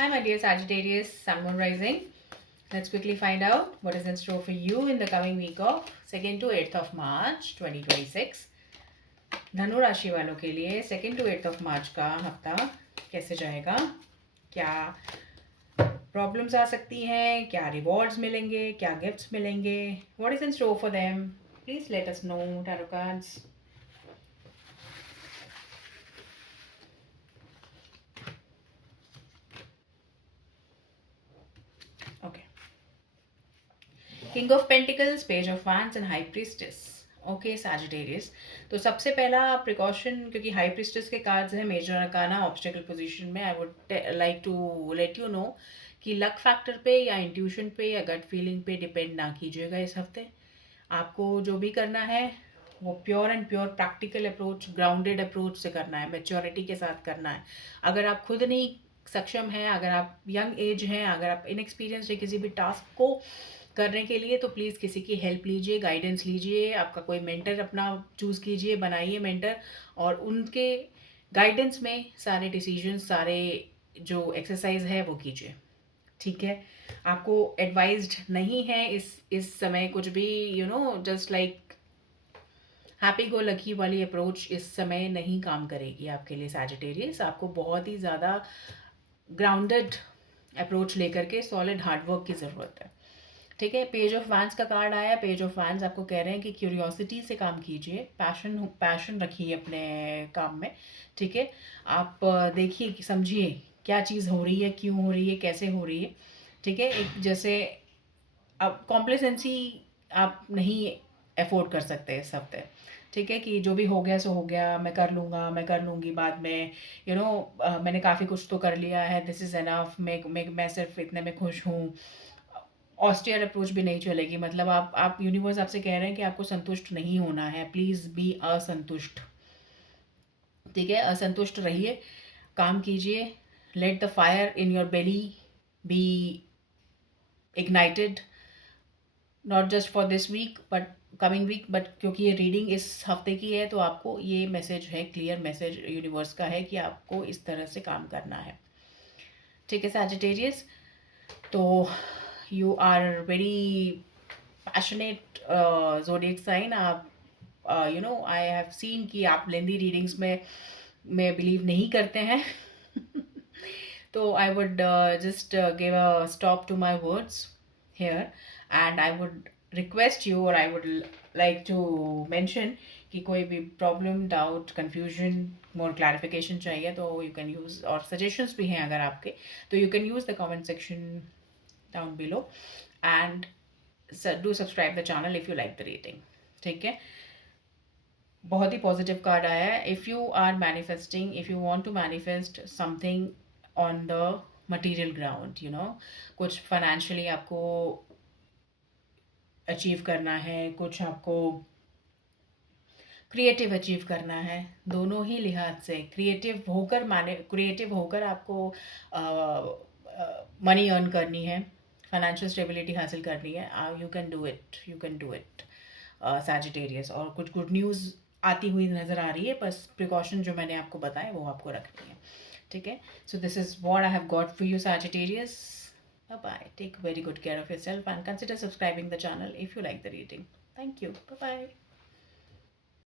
Hi, my dear Sagittarius, Sun Moon Rising. Let's quickly find out what is in store for you in the coming week of 2nd to 8th of March 2026. धनु राशि वालों के लिए 2nd to 8th of March का हफ्ता कैसे जाएगा, क्या प्रॉब्लम्स आ सकती हैं, क्या रिवॉर्ड्स मिलेंगे, क्या गिफ्ट्स मिलेंगे, what is in store for them, please let us know tarot cards. Okay, king of pentacles, page of wands and high priestess. Okay Sagittarius, तो सबसे पहला प्रिकॉशन, क्योंकि हाई प्रीस्टेस के कार्ड्स हैं मेजर अरकाना ऑब्स्टेकल पोजीशन में, I would like to let you know कि luck factor पे या इंट्यूशन पे या गट फीलिंग पे डिपेंड ना कीजिएगा. इस हफ्ते आपको जो भी करना है वो pure and pure practical approach, grounded approach से करना है, मेच्योरिटी के साथ करना है. अगर आप खुद नहीं सक्षम हैं, अगर आप यंग एज हैं, अगर आप इनएक्सपीरियंस है किसी भी टास्क को करने के लिए, तो प्लीज़ किसी की हेल्प लीजिए, गाइडेंस लीजिए, आपका कोई मेंटर अपना चूज़ कीजिए, बनाइए मेंटर, और उनके गाइडेंस में सारे डिसीजंस, सारे जो एक्सरसाइज है वो कीजिए. ठीक है, आपको एडवाइज्ड नहीं है इस समय कुछ भी, just like happy go lucky वाली अप्रोच इस समय नहीं काम करेगी आपके लिए सैजिटेरियस. आपको बहुत ही ज़्यादा ग्राउंडेड अप्रोच लेकर के सॉलिड हार्डवर्क की ज़रूरत है. ठीक है, पेज ऑफ वैंड्स का कार्ड आया. पेज ऑफ वैंड्स आपको कह रहे हैं कि क्यूरियोसिटी से काम कीजिए, पैशन रखिए अपने काम में. ठीक है, आप देखिए कि समझिए क्या चीज़ हो रही है, क्यों हो रही है, कैसे हो रही है. ठीक है, एक जैसे अब कॉम्प्लेसेंसी आप नहीं अफोर्ड कर सकते इस हफ्ते. ठीक है, कि जो भी हो गया सो हो गया, मैं कर लूँगा, मैं कर लूँगी बाद में, मैंने काफ़ी कुछ तो कर लिया है, दिस इज़ एनफ, मैं सिर्फ इतने में खुश हूँ. ऑस्टियर अप्रोच भी नहीं चलेगी. मतलब आप यूनिवर्स आपसे कह रहे हैं कि आपको संतुष्ट नहीं होना है, प्लीज़ बी असंतुष्ट. ठीक है, असंतुष्ट रहिए, काम कीजिए. Let the fire in your belly be ignited, not just for this week but coming week. But क्योंकि ये रीडिंग इस हफ्ते की है, तो आपको ये मैसेज है, क्लियर मैसेज यूनिवर्स का है कि आपको इस तरह से काम करना है. ठीक है सैजिटेरियस, तो you are very passionate zodiac sign. आप आई हैव सीन कि आप लेंदी रीडिंग्स में बिलीव नहीं करते हैं. तो I would just give a stop to my words here, and I would request you, और I would like to mention कि कोई भी problem, doubt, confusion, more clarification चाहिए तो यू कैन यूज़, और सजेशंस भी हैं अगर आपके, तो you can use the comment section down below, and do subscribe the channel if you like the reading. ठीक है, बहुत ही पॉजिटिव कार्ड आया है. If you are manifesting, if you want to manifest something on the material ground, कुछ financially आपको achieve करना है, कुछ आपको क्रिएटिव अचीव करना है, दोनों ही लिहाज से क्रिएटिव होकर आपको मनी अर्न करनी है, फाइनेंशियल स्टेबिलिटी हासिल करनी है. You can do it, you can do it Sagittarius. और कुछ गुड न्यूज़ आती हुई नज़र आ रही है, बस प्रिकॉशन जो मैंने आपको बताए वो आपको रखनी है. ठीक है, so this is what I have got for you Sagittarius. Bye bye. Take very good care of yourself and consider subscribing the channel if you like the reading. Thank you. Bye bye.